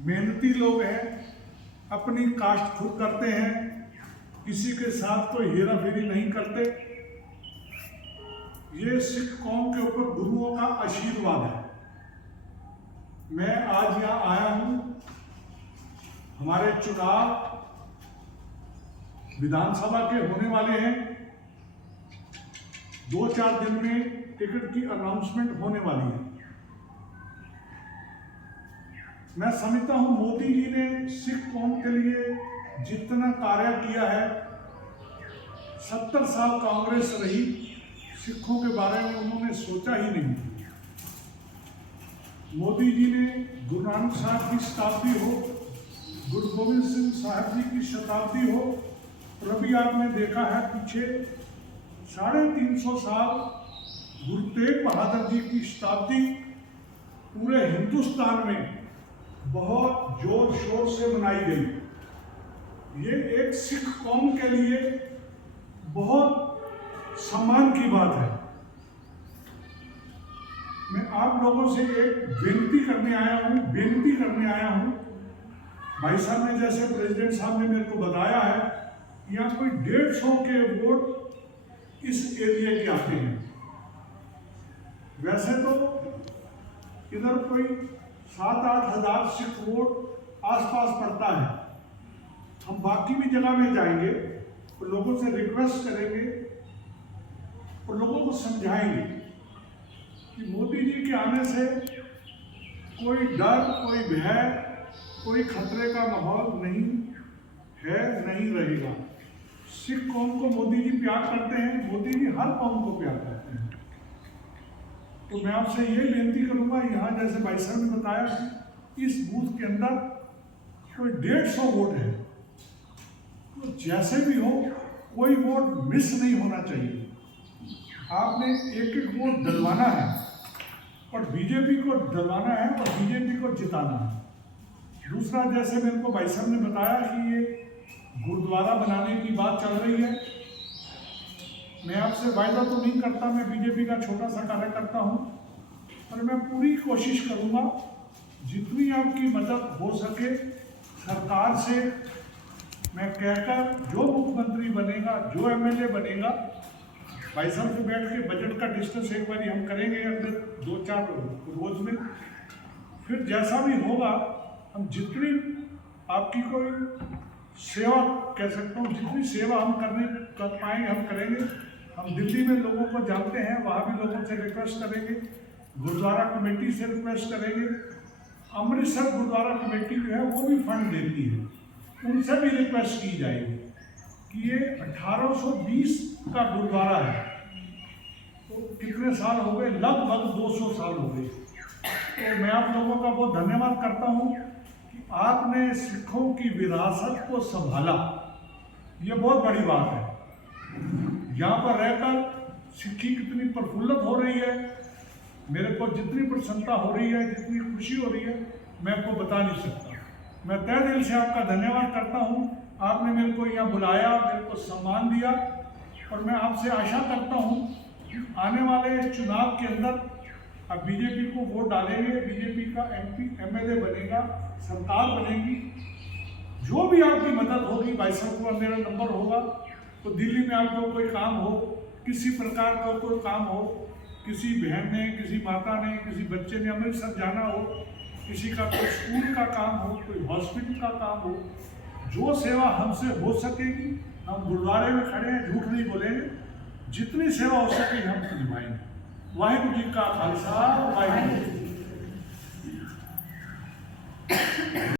मेहनती लोग हैं, अपनी कास्ट खुद करते हैं, किसी के साथ कोई हेरा फेरी नहीं करते। ये सिख कौम के ऊपर गुरुओं का आशीर्वाद है। मैं आज यहाँ आया हूँ, हमारे चुनाव विधानसभा के होने वाले हैं। 2-4 दिन में टिकट की अनाउंसमेंट होने वाली है। मैं समझता हूं मोदी जी ने सिख कौम के लिए जितना कार्य किया है, 70 साल कांग्रेस रही, सिखों के बारे में उन्होंने सोचा ही नहीं। मोदी जी ने गुरु नानक साहब की शताब्दी हो, गुरु गोविंद सिंह साहब जी की शताब्दी हो, और अभी आपने देखा है पीछे 350 साल गुरु तेग बहादुर जी की शताब्दी पूरे हिंदुस्तान में बहुत जोर शोर से मनाई गई। ये एक सिख कौम के लिए बहुत सम्मान की बात है। मैं आप लोगों से एक बेनती करने आया हूं। भाई साहब ने, जैसे प्रेसिडेंट साहब ने मेरे को बताया है, यहाँ कोई 150 के वोट इस एरिया के आते हैं। वैसे तो इधर कोई 7-8 हज़ार सिख वोट आसपास पड़ता है। हम बाकी भी जगह में जाएंगे और लोगों से रिक्वेस्ट करेंगे और लोगों को समझाएंगे कि मोदी जी के आने से कोई डर, कोई भय, कोई खतरे का माहौल नहीं है, नहीं रहेगा। सिख कौम को मोदी जी प्यार करते हैं, मोदी जी हर कौम को प्यार करते हैं। तो मैं आपसे ये बेनती करूंगा, यहाँ जैसे भाई साहब ने बताया कि इस बूथ के अंदर कोई 150 वोट है, तो जैसे भी हो कोई वोट मिस नहीं होना चाहिए। आपने एक वोट डलवाना है और बीजेपी को डलवाना है और बीजेपी को जिताना है। दूसरा, जैसे मेरे को भाई साहब ने बताया कि ये गुरुद्वारा बनाने की बात चल रही है। मैं आपसे वायदा तो नहीं करता, मैं बीजेपी का छोटा सा कार्यकर्ता हूं, पर मैं पूरी कोशिश करूंगा जितनी आपकी मदद हो सके सरकार से मैं कहकर, जो मुख्यमंत्री बनेगा, जो एमएलए बनेगा, भाई साहब से बैठ के बजट का डिस्कस एक बार हम करेंगे अगले 2-4 रोज में। फिर जैसा भी होगा, हम जितनी आपकी कोई सेवा कह सकता हूँ, जितनी सेवा हम कर पाएंगे हम करेंगे। हम दिल्ली में लोगों को जानते हैं, वहाँ भी लोगों से रिक्वेस्ट करेंगे, गुरुद्वारा कमेटी से रिक्वेस्ट करेंगे। अमृतसर गुरुद्वारा कमेटी जो है वो भी फंड देती है, उनसे भी रिक्वेस्ट की जाएगी कि ये 1820 का गुरुद्वारा है, तो कितने साल हो गए, लगभग 200 साल हो गए। तो मैं आप लोगों का बहुत धन्यवाद करता हूँ कि आपने सिखों की विरासत को संभाला। ये बहुत बड़ी बात है। यहाँ पर रहकर सिक्खी कितनी प्रफुल्लित हो रही है, मेरे को जितनी प्रसन्नता हो रही है, जितनी खुशी हो रही है, मैं आपको बता नहीं सकता। मैं तहे दिल से आपका धन्यवाद करता हूँ। आपने मेरे को यहाँ बुलाया, मेरे को सम्मान दिया, और मैं आपसे आशा करता हूँ कि आने वाले चुनाव के अंदर आप बीजेपी को वोट डालेंगे, बीजेपी का एमपी एमएलए बनेगा, सरकार बनेगी। जो भी आपकी मदद होगी, भाई साहब को मेरा नंबर होगा, तो दिल्ली में आपको कोई काम हो, किसी प्रकार का कोई काम हो, किसी बहन ने, किसी माता ने, किसी बच्चे ने अमृतसर जाना हो, किसी का कोई स्कूल का काम हो, कोई हॉस्पिटल का काम हो, जो सेवा हमसे हो सकेगी, हम गुरुद्वारे में खड़े हैं, झूठ नहीं बोलेंगे, जितनी सेवा हो सकेगी हम निभाएंगे। वाहिगुरू जी का खालसा, वाहिगुरू।